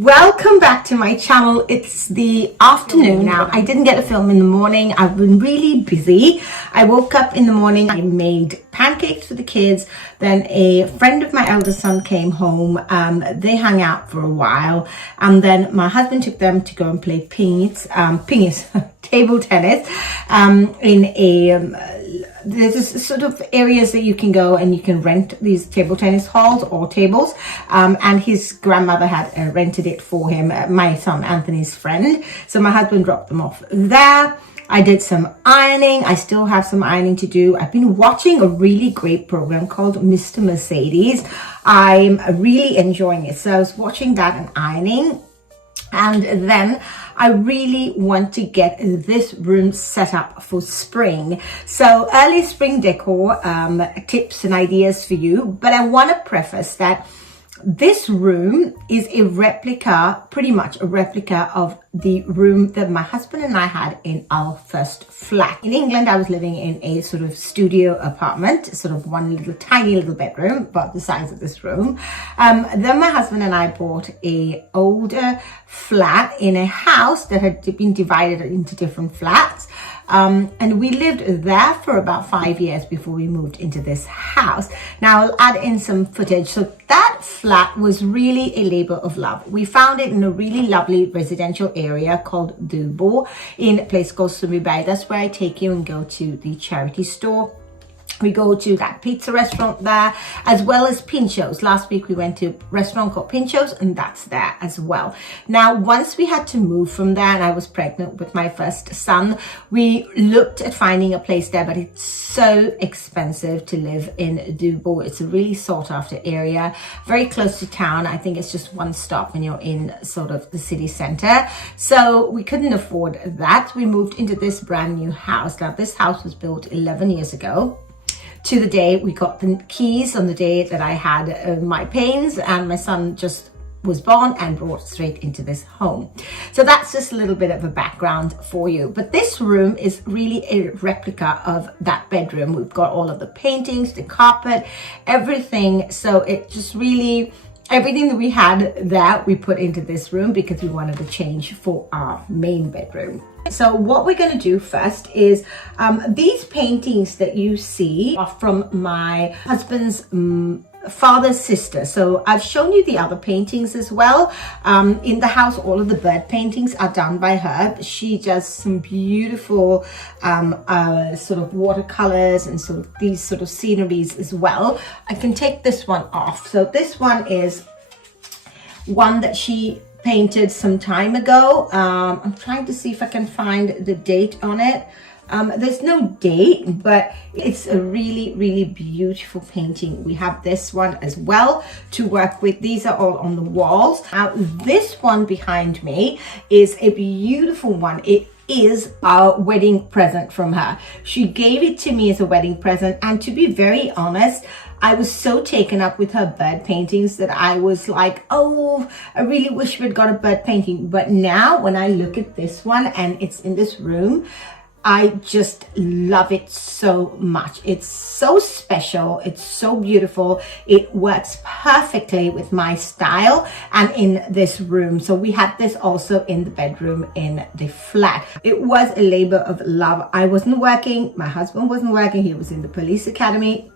Welcome back to my channel. It's the afternoon now. I didn't get to film in the morning. I've been really busy. I woke up in the morning. I made pancakes for the kids. Then a friend of my eldest son came home. They hung out for a while. And then my husband took them to go and play table tennis in a there's this sort of areas that you can go and you can rent these table tennis halls or tables, and his grandmother had rented it for him, my son Anthony's friend. So my husband dropped them off there. I did some ironing. I still have some ironing to do. I've been watching a really great program called Mr. Mercedes. I'm really enjoying it. So I was watching that and ironing. And then I really want to get this room set up for spring. So early spring decor tips and ideas for you. But I want to preface that this room is a replica, pretty much a replica of the room that my husband and I had in our first flat. In England, I was living in a sort of studio apartment, sort of one little tiny little bedroom, about the size of this room. Then my husband and I bought a older flat in a house that had been divided into different flats. And we lived there for about 5 years before we moved into this house. Now I'll add in some footage. So that flat was really a labor of love. We found it in a really lovely residential area called Decor in a place called Sundbyberg. That's where I take you and go to the charity store. We go to that pizza restaurant there, as well as Pincho's. Last week we went to a restaurant called Pincho's, and that's there as well. Now, once we had to move from there and I was pregnant with my first son, we looked at finding a place there, but it's so expensive to live in Dubai. It's a really sought after area, very close to town. I think it's just one stop when you're in sort of the city center. So we couldn't afford that. We moved into this brand new house. Now, this house was built 11 years ago. To the day we got the keys, on the day that I had my pains, and my son just was born and brought straight into this home. So that's just a little bit of a background for you. But this room is really a replica of that bedroom. We've got all of the paintings, the carpet, everything. So it just really, everything that we had there, we put into this room because we wanted to change for our main bedroom. So what we're going to do first is these paintings that you see are from my husband's father's sister. So I've shown you the other paintings as well. In the house, all of the bird paintings are done by her. She does some beautiful sort of watercolors and sort of these sort of sceneries as well. I can take this one off. So this one is one that she painted some time ago. I'm trying to see if I can find the date on it. There's no date, but it's a really, really beautiful painting. We have this one as well to work with. These are all on the walls. Now, this one behind me is a beautiful one. It is our wedding present from her. She gave it to me as a wedding present, and to be very honest, I was so taken up with her bird paintings that I was like, oh, I really wish we'd got a bird painting. But now when I look at this one and it's in this room, I just love it so much. It's so special. It's so beautiful. It works perfectly with my style and in this room. So we had this also in the bedroom in the flat. It was a labor of love. I wasn't working. My husband wasn't working. He was in the police academy.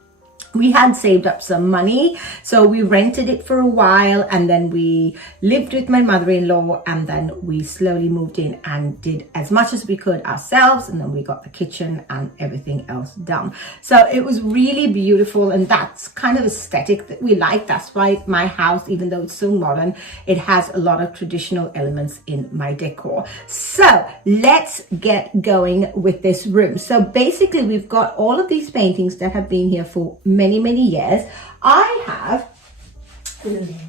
We had saved up some money, so we rented it for a while, and then we lived with my mother-in-law, and then we slowly moved in and did as much as we could ourselves, and then we got the kitchen and everything else done. So it was really beautiful, and that's kind of aesthetic that we like. That's why my house, even though it's so modern, it has a lot of traditional elements in my decor. So let's get going with this room. So basically we've got all of these paintings that have been here for many years. I have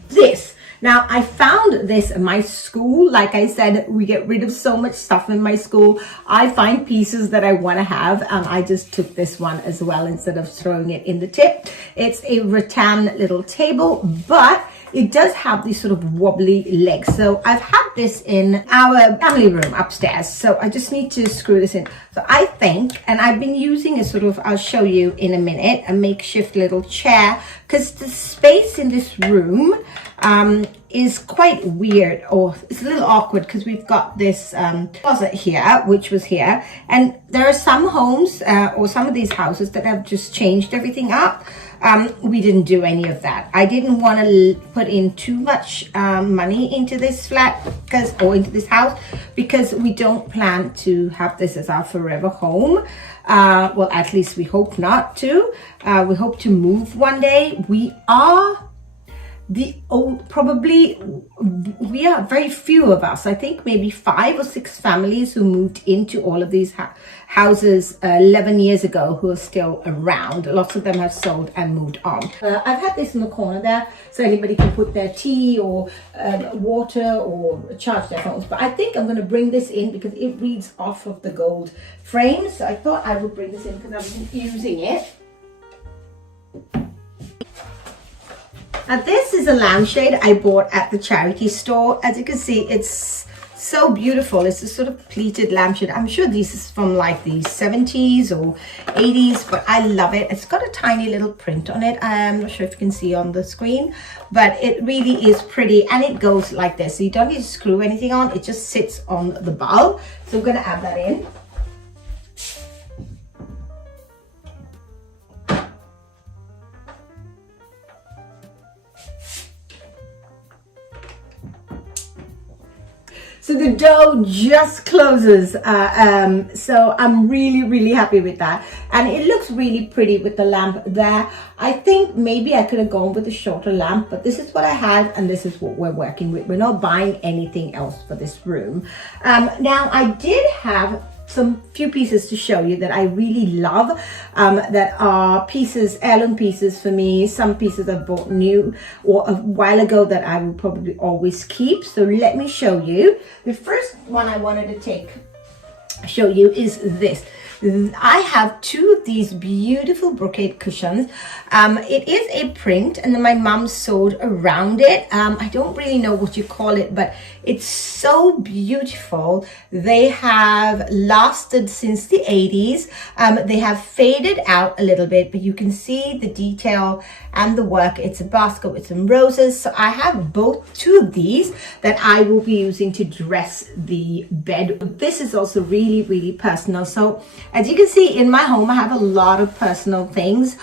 this. Now, I found this in my school. Like I said, we get rid of so much stuff in my school. I find pieces that I want to have, and I just took this one as well instead of throwing it in the tip. It's a rattan little table, but it does have these sort of wobbly legs. So I've had this in our family room upstairs. So I just need to screw this in. So I think, and I've been using a sort of, I'll show you in a minute, a makeshift little chair, because the space in this room is quite weird, or it's a little awkward, because we've got this closet here, which was here, and there are some homes or some of these houses that have just changed everything up. We didn't do any of that. I didn't want to put in too much money into this flat or into this house, because we don't plan to have this as our forever home. Well, at least we hope not to. We hope to move one day. We are we are very few of us. I think maybe 5 or 6 families who moved into all of these houses 11 years ago who are still around. Lots of them have sold and moved on. I've had this in the corner there, so anybody can put their tea or water or charge their phones. But I think I'm going to bring this in because it reads off of the gold frame. So I thought I would bring this in because I've been using it. Now this is a lampshade I bought at the charity store. As you can see, it's so beautiful. It's a sort of pleated lampshade. I'm sure this is from like the 70s or 80s, but I love it. It's got a tiny little print on it. I'm not sure if you can see on the screen, but it really is pretty, and it goes like this. So you don't need to screw anything on. It just sits on the bulb. So I'm going to add that in. So the dough just closes, so I'm really happy with that, and it looks really pretty with the lamp there. I think maybe I could have gone with a shorter lamp, but this is what I had, and this is what we're working with. We're not buying anything else for this room. Now I did have some few pieces to show you that I really love, that are pieces, heirloom pieces for me. Some pieces I bought new or a while ago that I will probably always keep. So let me show you. The first one I wanted to show you is this. I have 2 of these beautiful brocade cushions. It is a print, and then my mum sewed around it. I don't really know what you call it, but it's so beautiful. They have lasted since the 80s. They have faded out a little bit, but you can see the detail and the work. It's a basket with some roses. So I have both 2 of these that I will be using to dress the bed. This is also really personal. So as you can see in my home, I have a lot of personal things,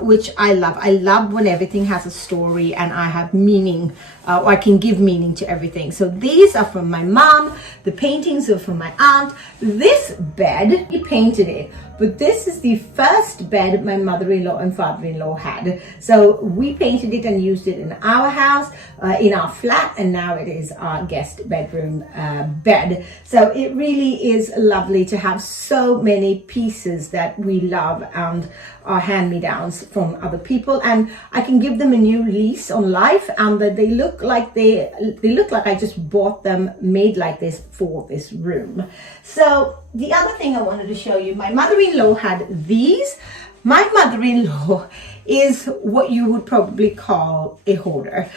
which I love. I love when everything has a story and I have meaning, or I can give meaning to everything. So these are from my mom. The paintings are from my aunt. This bed, he painted it, but this is the first bed my mother-in-law and father-in-law had. So we painted it and used it in our house, in our flat, and now it is our guest bedroom bed. So it really is lovely to have so many pieces that we love and are hand-me-downs from other people, and I can give them a new lease on life, and that they look like I just bought them made like this for this room. So the other thing I wanted to show you, my mother-in-law had these. My mother-in-law is what you would probably call a hoarder.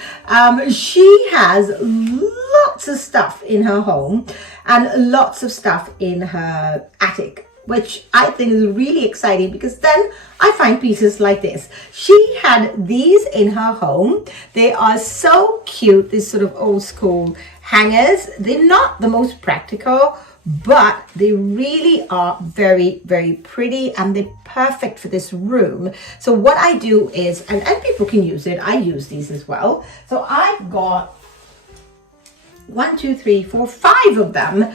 She has lots of stuff in her home and lots of stuff in her attic, which I think is really exciting because then I find pieces like this. She had these in her home. They are so cute, these sort of old school hangers. They're not the most practical, but they really are very pretty, and they're perfect for this room. So what I do is, and people can use it, I use these as well. So I've got 1, 2, 3, 4, 5 of them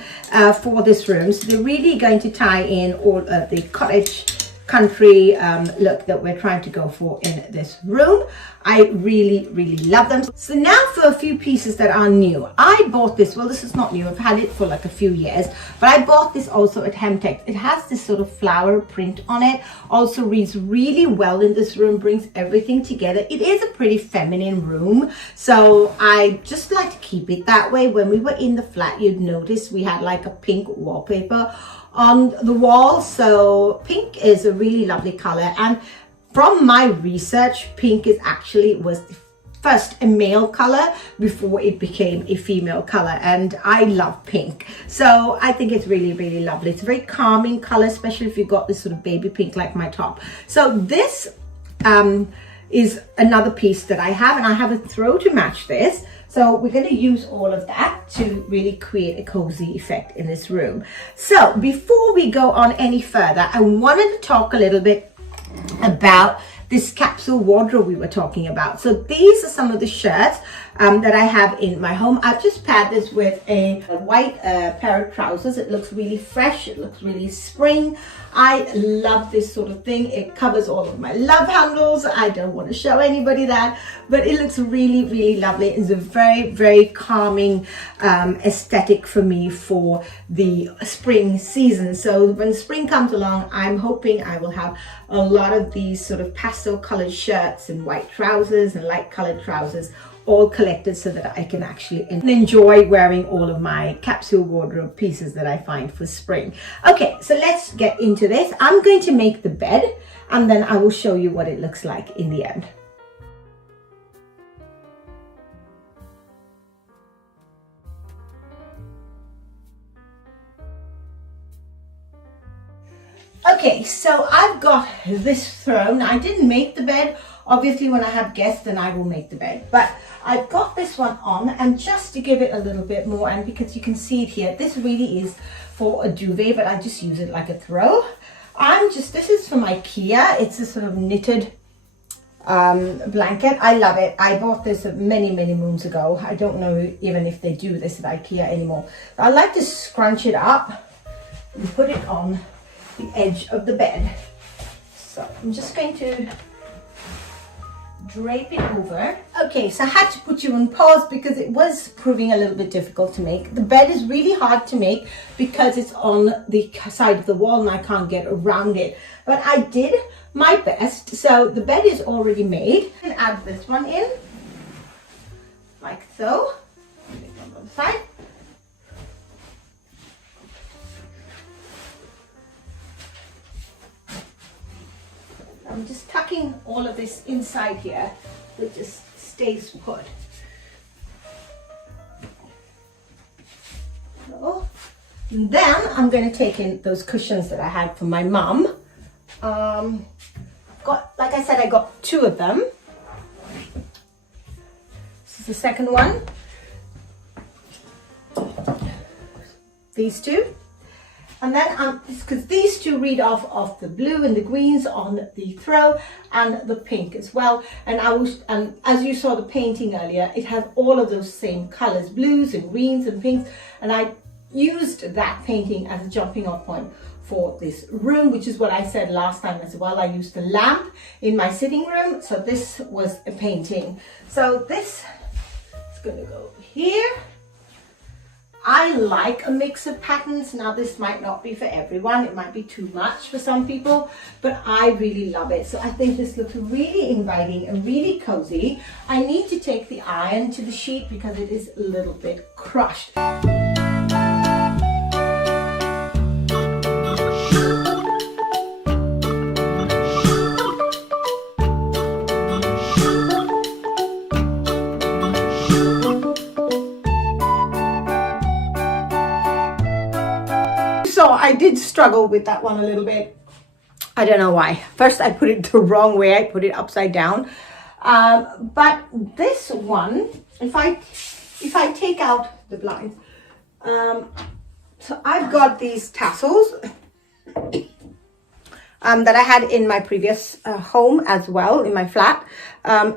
for this room. So they're really going to tie in all of the cottage country look that we're trying to go for in this room. I really love them. So now for a few pieces that are new. I bought this, well, this is not new, I've had it for like a few years, but I bought this also at Hemtex. It has this sort of flower print on it, also reads really well in this room, brings everything together. It is a pretty feminine room, so I just like to keep it that way. When we were in the flat, you'd notice we had like a pink wallpaper on the wall, so pink is a really lovely color, and from my research, pink is actually was first a male color before it became a female color, and I love pink, so I think it's really, really lovely. It's a very calming color, especially if you've got this sort of baby pink like my top. So this is another piece that I have, and I have a throw to match this. So we're going to use all of that to really create a cozy effect in this room. So before we go on any further, I wanted to talk a little bit about this capsule wardrobe we were talking about. So these are some of the shirts that I have in my home. I've just paired this with a white pair of trousers. It looks really fresh. It looks really spring. I love this sort of thing. It covers all of my love handles. I don't want to show anybody that, but it looks really, really lovely. It's a very, very calming aesthetic for me for the spring season. So when spring comes along, I'm hoping I will have a lot of these sort of pastel colored shirts and white trousers and light colored trousers all collected, so that I can actually enjoy wearing all of my capsule wardrobe pieces that I find for spring. Okay, so let's get into this. I'm going to make the bed, and then I will show you what it looks like in the end. Okay, so I've got this throne. I didn't make the bed. Obviously, when I have guests, then I will make the bed. But I've got this one on, and just to give it a little bit more, and because you can see it here, this really is for a duvet, but I just use it like a throw. This is from IKEA. It's a sort of knitted blanket. I love it. I bought this many, many moons ago. I don't know even if they do this at IKEA anymore. But I like to scrunch it up and put it on the edge of the bed. So I'm just going to drape it over. Okay, so I had to put you on pause because it was proving a little bit difficult to make. The bed is really hard to make because it's on the side of the wall and I can't get around it. But I did my best. So the bed is already made. And add this one in, like so. On the side. I'm just tucking all of this inside here, so it just stays put. So, and then I'm going to take in those cushions that I had for my mum. Like I said, I got 2 of them. This is the second one. These 2. And then, because these 2 read off of the blue and the greens on the throw and the pink as well. And as you saw the painting earlier, it has all of those same colors, blues and greens and pinks. And I used that painting as a jumping off point for this room, which is what I said last time as well. I used the lamp in my sitting room. So this was a painting. So this is going to go here. I like a mix of patterns. Now this might not be for everyone. It might be too much for some people, but I really love it. So I think this looks really inviting and really cozy. I need to take the iron to the sheet because it is a little bit crushed. So I did struggle with that one a little bit. I don't know why. First I put it the wrong way. I put it upside down. But this one, if I take out the blinds, so I've got these tassels that I had in my previous home as well, in my flat.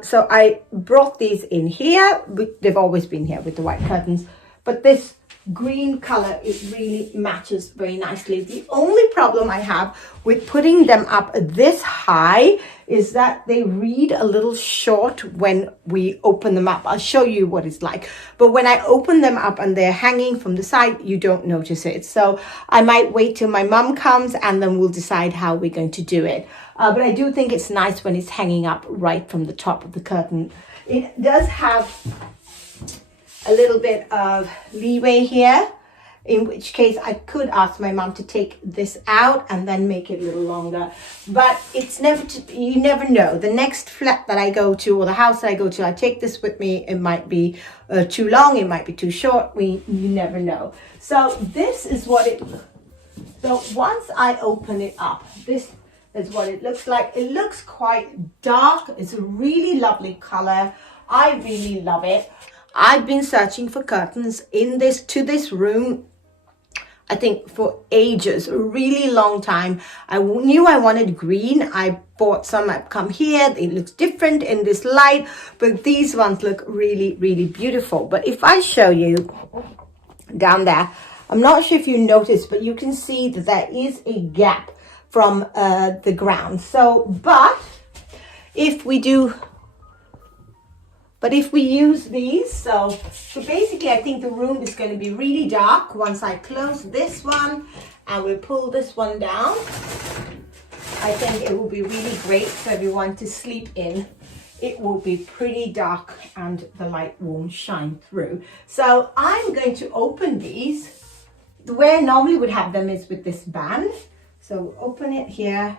So I brought these in here. They've always been here with the white curtains. But this green color, it really matches very nicely. The only problem I have with putting them up this high is that they read a little short when we open them up. I'll show you what it's like. But when I open them up and they're hanging from the side, you don't notice it. So I might wait till my mum comes and then we'll decide how we're going to do it. But I do think it's nice when it's hanging up right from the top of the curtain. It does have a little bit of leeway here, in which case I could ask my mom to take this out and then make it a little longer. But it's never, you never know. The next flat that I go to or the house that I go to, I take this with me. It might be too long, it might be too short. You never know. So this is what it, so once I open it up, this is what it looks like. It looks quite dark. It's a really lovely color. I really love it. I've been searching for curtains in this room, I think for ages, a really long time. I knew I wanted green. I bought some, I've come here. It looks different in this light, but these ones look really, really beautiful. But if I show you down there, I'm not sure if you noticed, but you can see that there is a gap from the ground. So, but if we use these, so basically I think the room is going to be really dark once I close this one and we pull this one down. I think it will be really great for everyone to sleep in. It will be pretty dark and the light won't shine through. So I'm going to open these. The way I normally would have them is with this band. So open it here.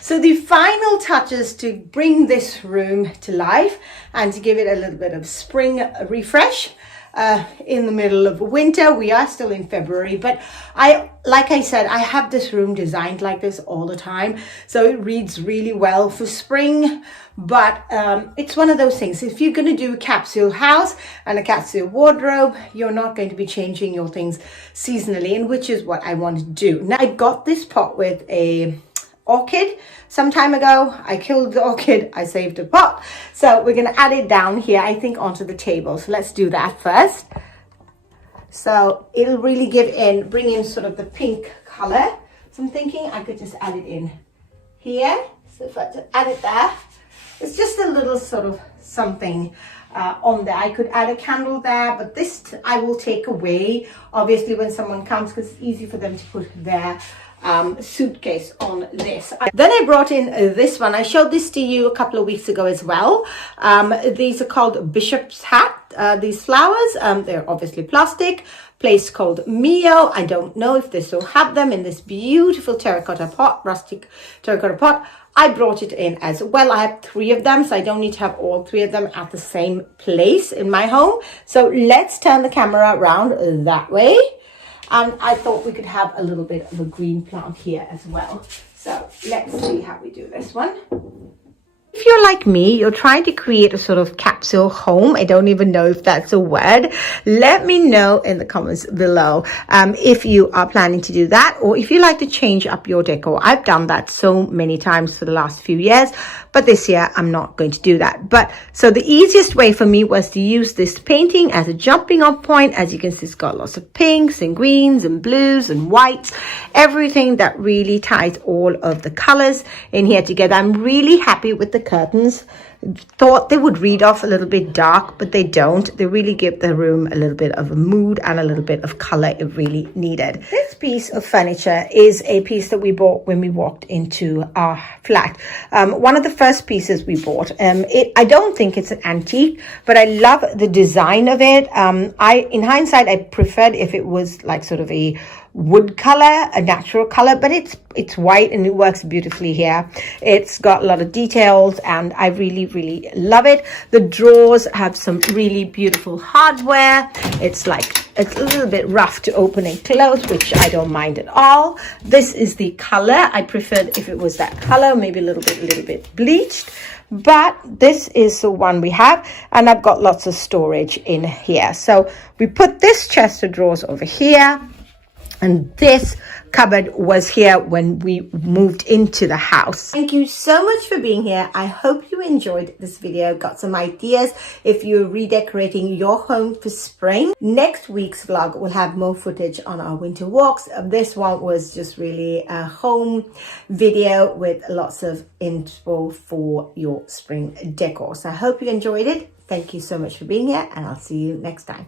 So the final touches to bring this room to life and to give it a little bit of spring refresh in the middle of winter. We are still in February, but like I said, I have this room designed like this all the time. So it reads really well for spring, but it's one of those things. If you're going to do a capsule house and a capsule wardrobe, you're not going to be changing your things seasonally, and which is what I want to do. Now I got this pot with a orchid some time ago. I killed the orchid, I saved the pot, so we're going to add it down here, I think, onto the table. So let's do that first. So it'll really bring in sort of the pink color. So I'm thinking I could just add it in here. So if I just add it there, it's just a little sort of something on there. I could add a candle there, but this I will take away obviously when someone comes, because it's easy for them to put their suitcase on this. Then I brought in this one. I showed this to you a couple of weeks ago as well. These are called bishop's hat. These flowers, they're obviously plastic, place called Mio. I don't know if they still have them in this beautiful terracotta pot, rustic terracotta pot. I brought it in as well. I have 3 of them, so I don't need to have all 3 of them at the same place in my home. So let's turn the camera around that way. And I thought we could have a little bit of a green plant here as well. So let's see how we do this one. If you're like me, you're trying to create a sort of capsule home. I don't even know if that's a word. Let me know in the comments below if you are planning to do that, or if you like to change up your decor. I've done that so many times for the last few years, but this year I'm not going to do that. But so the easiest way for me was to use this painting as a jumping off point. As you can see, it's got lots of pinks and greens and blues and whites, everything that really ties all of the colors in here together. I'm really happy with the curtains. Thought they would read off a little bit dark, but they don't. They really give the room a little bit of a mood and a little bit of color it really needed. This piece of furniture is a piece that we bought when we walked into our flat. One of the first pieces we bought. I don't think it's an antique, but I love the design of it. In hindsight, I preferred if it was like sort of a wood color, a natural color, but it's white and it works beautifully here. It's got a lot of details and I really love it. The drawers have some really beautiful hardware. It's a little bit rough to open and close, which I don't mind at all. This is the color. I preferred if it was that color, maybe a little bit bleached, but this is the one we have, and I've got lots of storage in here. So we put this chest of drawers over here, and this cupboard was here when we moved into the house. Thank you so much for being here. I hope you enjoyed this video, got some ideas if you're redecorating your home for spring. Next week's vlog will have more footage on our winter walks. This one was just really a home video with lots of info for your spring decor. So I hope you enjoyed it. Thank you so much for being here, and I'll see you next time.